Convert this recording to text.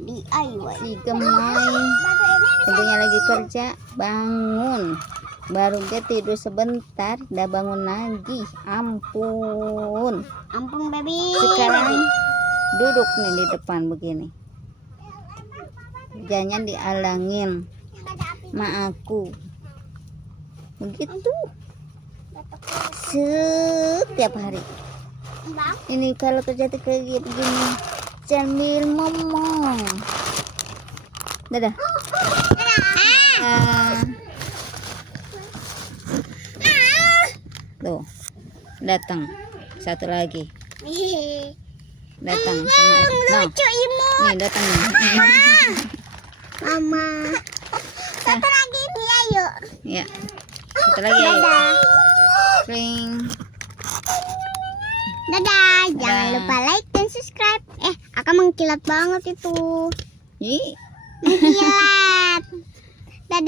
DIY. Si Gemay tentunya lagi kerja, bangun baru dia tidur sebentar udah bangun lagi. Ampun, Baby. sekarang duduk nih di depan begini, jangan dialangin ma aku begitu setiap hari. Ini kalau kerja tuh kayak begini sambil ngomong. Dadah. Tuh datang satu lagi, datang sama Lucu imut. nih datang nih. Mama. Satu lagi nih, ayo. Ya, satu lagi ayo. Dadah. Ring. Dadah. Jangan Dadah. lupa like dan subscribe. Akan mengkilat banget itu. Ih. Mengkilat.